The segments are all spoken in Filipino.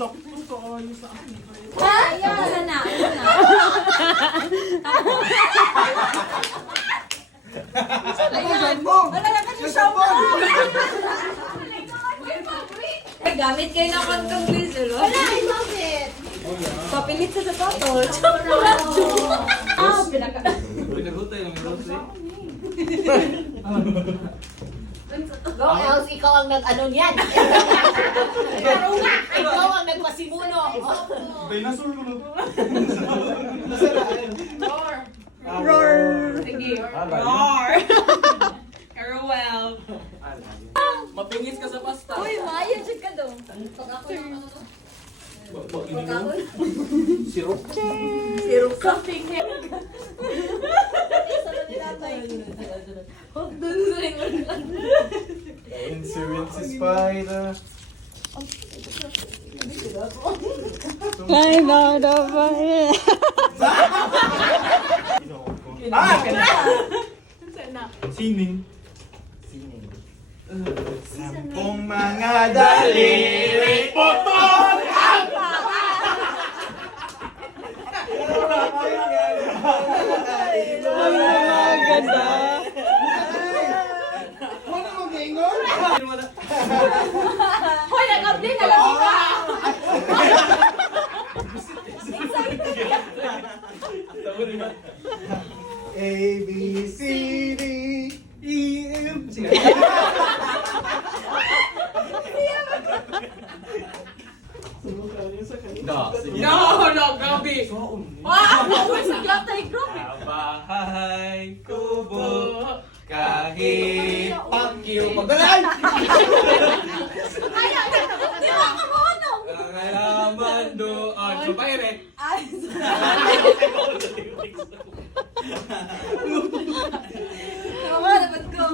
sakto to ayos sa akin. Ayan na. Ayan. Wala na kasi shower. Ay, gamit kayo ng condom diesel. Wala, I love it. Papilit sa sapatos. Pinagutay lang yung rose. Go, else ikaw ang nag-ano niyan. Ikaw ang nagpasimuno. Dinosaur ko na to. Roar. Sige. Roar. Carawel. Mapingis ka sa pasta. Uy, maayo dyan ka daw. Sirop. Sirop ka. Insurance spider. Climb out of my head. Sining. Sampung mga daliri putol ang Ganda. Hoy, nag-update na lang ka. A, B, C, D, E, F. No, grabe. Wow, sa glatay, grabe. Bahay kubo kahit pakyo pagdalan. Kaya, di ba ka mo ano? Kailangan doon. So, bayre. Ay, Tama, dapat ko.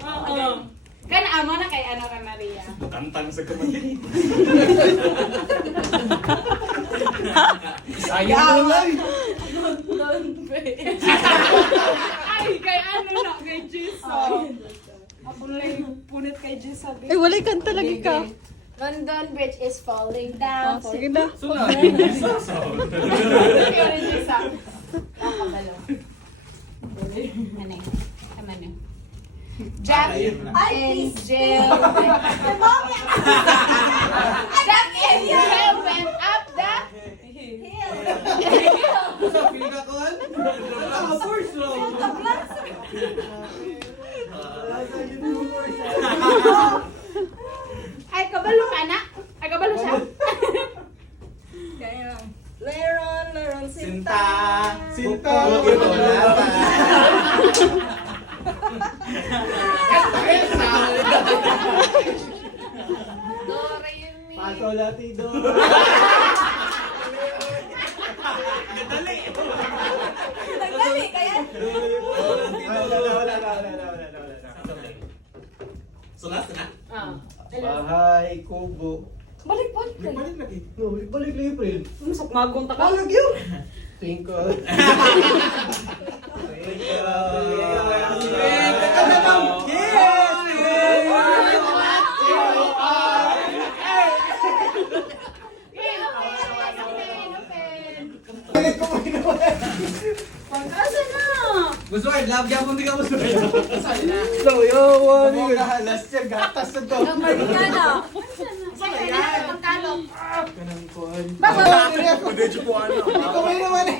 Oo. Kan amo na kay ano ka Maria. Tantang sa kamay. Sayang na lang. Ay, kay ano na, kay Jason. Abulay, punit kay Jason. Ay, walay kanta lagi ka. London Bridge is falling down. Sige na. Sunod. Kay Jason. Nakabalo. Ano? Tama na. Jack Ay, and Jill. Jack and Jill went up the hill. Sa pinakakuan? Ang first round. Ay, kabalo ka na? Ay, kabalo siya? Kaya, Leron, Sinta. Sinta. Dora yun me. Paso latido. Nagdali, kaya. Sulas na? Bahay, kubo. Balik-balik. Balik lagi. No, balik na April. Masok magong taka. Twinkle. Pagkasa na. Gusto ay love ka mo hindi ka gusto. So, yo, one year. Last year, gatas na to. Ang Marikana. Magkano? Kanang kuhan. Baba. Hindi ko may naman eh.